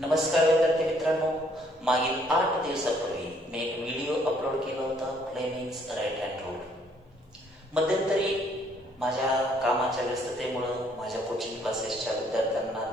नमस्कार विद्यार्थी मित्रांनो, मागील 8 दिवसापूर्वी मी एक व्हिडिओ अपलोड केला होता फ्लेमिंग्स राईट हँड रूल. मध्यंतरी माझ्या कामाच्या व्यस्ततेमुळे माझ्या कोचिंग क्लासेसच्या विद्यार्थ्यांना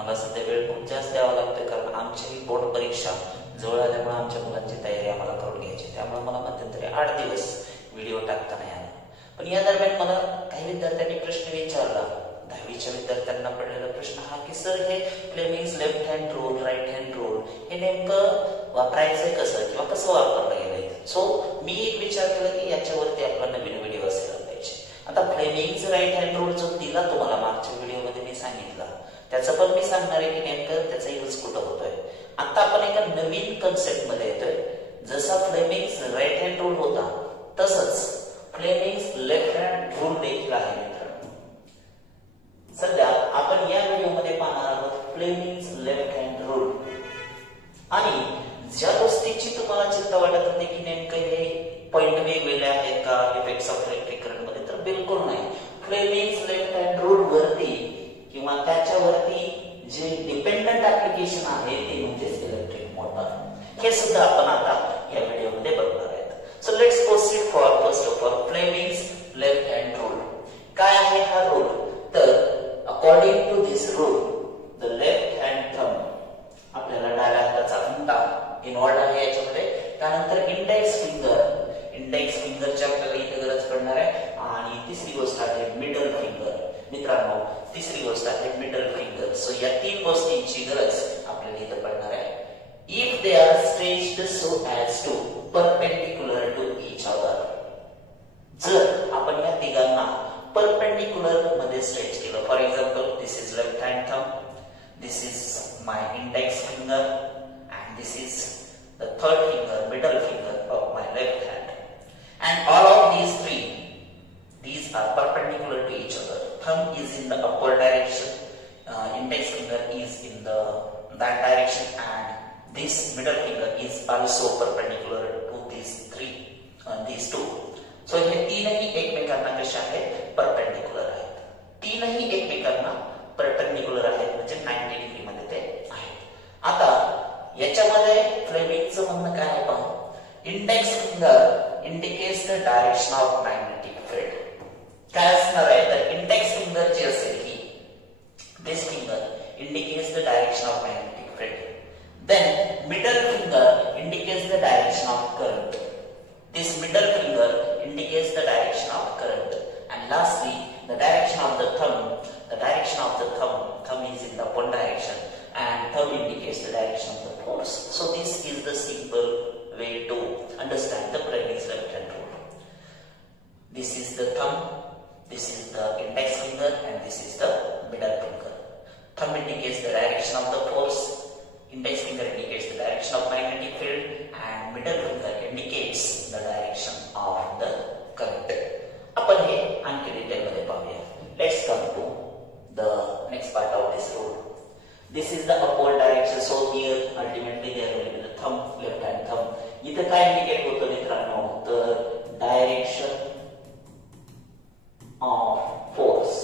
मला सध्या वेळ खूप जास्त द्यावा लागतोय, कारण आमची बोर्ड परीक्षा जवळ आल्यामुळे आमच्या मुलांची तयारी आम्हाला करून घ्यायची. त्यामुळे मला मध्यंतरी 8 दिवस व्हिडिओ टाकता नाही आला. पण या दरम्यान मला काही विद्यार्थ्यांनी प्रश्न विचारला. 10वीच्या विद्यार्थ्यांना पडलेला प्रश्न हा की सर, हे Fleming's left hand rule, right hand rule हे नेमकं वापरायचंय कसं किंवा कसं वापरलं गेलंय. सो मी एक विचार केला की याच्यावरती आपला नवीन व्हिडिओ असायला पाहिजे. आता फ्लेमिंग्स राईट हँड रूल जो दिला तुम्हाला मागच्या व्हिडिओमध्ये मी सांगितला, त्याचं पण मी सांगणार आहे की नेमकं त्याचा यूज कुठं होतोय. आता आपण एका नवीन कन्सेप्ट मध्ये येतोय. जसा फ्लेमिंग्स राईट हँड रूल होता तसंच फ्लेमिंग्स लेफ्ट हँड रूल देखील आहे. सध्या आपण या व्हिडिओमध्ये पाहणार आहोत फ्लेमिंग्स लेफ्ट हँड रूल. आणि ज्या गोष्टीची तुम्हाला चिंता वाटत होती की नेमकं हे पॉइंट वेगवेगळे आहेत का इफेक्ट्स ऑफ इलेक्ट्रिक करंट मध्ये, तर बिलकुल नाही. फ्लेमिंग्स लेफ्ट हँड रूल वरती किंवा त्याच्यावरती जे डिपेंडंट ऍप्लिकेशन आहे ते म्हणजे इलेक्ट्रिक मोटर, हे सुद्धा आपण आता या व्हिडिओमध्ये बघणार आहेत. So let's proceed for first of all Fleming's left hand rule. काय आहे हा रूल? तर according to this rule, the left hand thumb, आपल्याला डाव्या हाताचा अंगठा इन्व्हॉल्व आहे याच्यामध्ये. त्यानंतर इंडेक्स फिंगरची आपल्याला इथे गरज पडणार आहे. आणि तिसरी गोष्ट आहे मिडल फिंगर. मित्रांनो, तिसरी गोष्ट आहे मिडल फिंगर. सो या 3 गोष्टींची गरज आपल्याला इथे पडणार आहे. If they are stretched so as to perpendicular to each other, जर आपण या तिघांना परपेंडिक्युलर मध्ये स्ट्रेच केलं. For example, this is left hand thumb, this is my index finger and this is the third finger, middle finger of my left hand, and all of these are perpendicular to each other. Thumb is in the upward direction, index finger is in that direction, and this middle finger is also perpendicular to these two. So हे तीनही एकमेकांना कशा आहेत? Perpendicular आहेत. तीनही एकमेकांना perpendicular आहेत म्हणजे 90 डिग्री मध्ये ते आहेत. आता याच्यामध्ये फ्लेमिंगचं म्हणणं काय आहे पहा. Index finger indicates the direction of magnetic field. काय असणार आहे? तर इंडेक्स फिंगर जी असेल ही, this finger indicates the direction of magnetic field. Then middle finger indicates the direction of current. This middle finger indicates the direction of current, and lastly the direction of the thumb. The direction of the thumb is in the upward direction, and thumb indicates the direction of the force. So this is the simple way to understand the Flemings's left hand rule. This is the thumb, this is the index finger, and this is the middle finger. Thumb indicates the direction of the force, index finger indicates the direction of magnetic field, and middle finger indicates the direction of the current. आपण हे आणखी detail मध्ये पाहूया. Let's come to the next part of this rule. This is the upward direction, so here ultimately there will be the thumb, left hand thumb. इथे काय indicate होतं मित्रांनो? तर direction of force.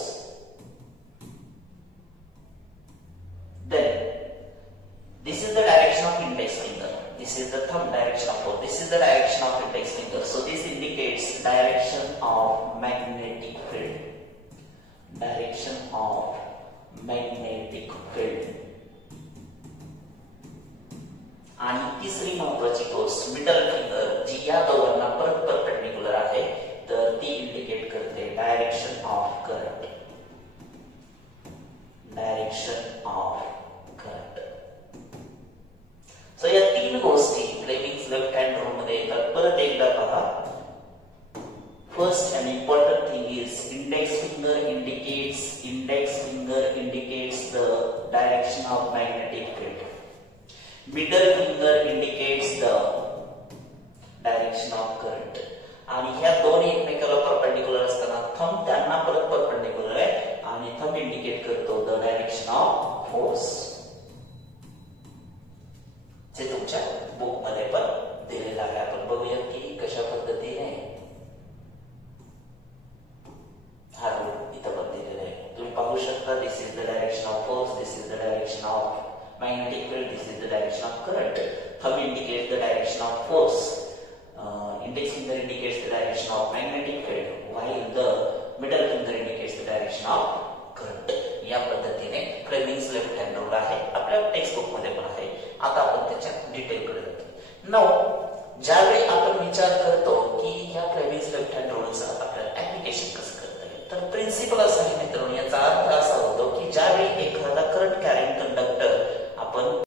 Then this is the direction of index finger. This is the thumb, direction of force. This is the direction of index finger. So this indicates direction of magnetic field. Direction of magnetic field. आणि तिसरी महत्वाची गोष्ट middle finger, जी या दोघांना perpendicular आहे, तर ती indicate करते direction of current. Direction of current. So या 3 गोष्टी फ्लेमिंग्स लेफ्ट हँड रूल मध्ये येतात. परत एकदा पहा. First and important thing is index finger indicates the direction of magnetic field. Middle finger indicates the direction of current. आणि ह्या दोन एकमेकाला परपेंडिक्युलर असताना थंब त्यांना परत परपेंडिक्युलर आहे आणि थंब इंडिकेट करतो द डायरेक्शन ऑफ फोर्स. जे तुमच्या बुक मध्ये पण दिलेलं आहे. आपण बघूया की कशा पद्धतीने हा रूल इथं पण दिलेला आहे. तुम्ही पाहू शकता. This is the direction of force, this is the direction of magnetic field, this is the direction of current. Thumb indicates the direction of force. Index finger indicates the direction of magnetic field, while the middle finger indicates the direction of current. या पद्धतीने Fleming's left hand rule आहे, आपल्या text book मध्ये पण आहे. आता आपण त्याच्या डिटेल कडे जातो. नाउ ज्यावेळी आपण विचार करत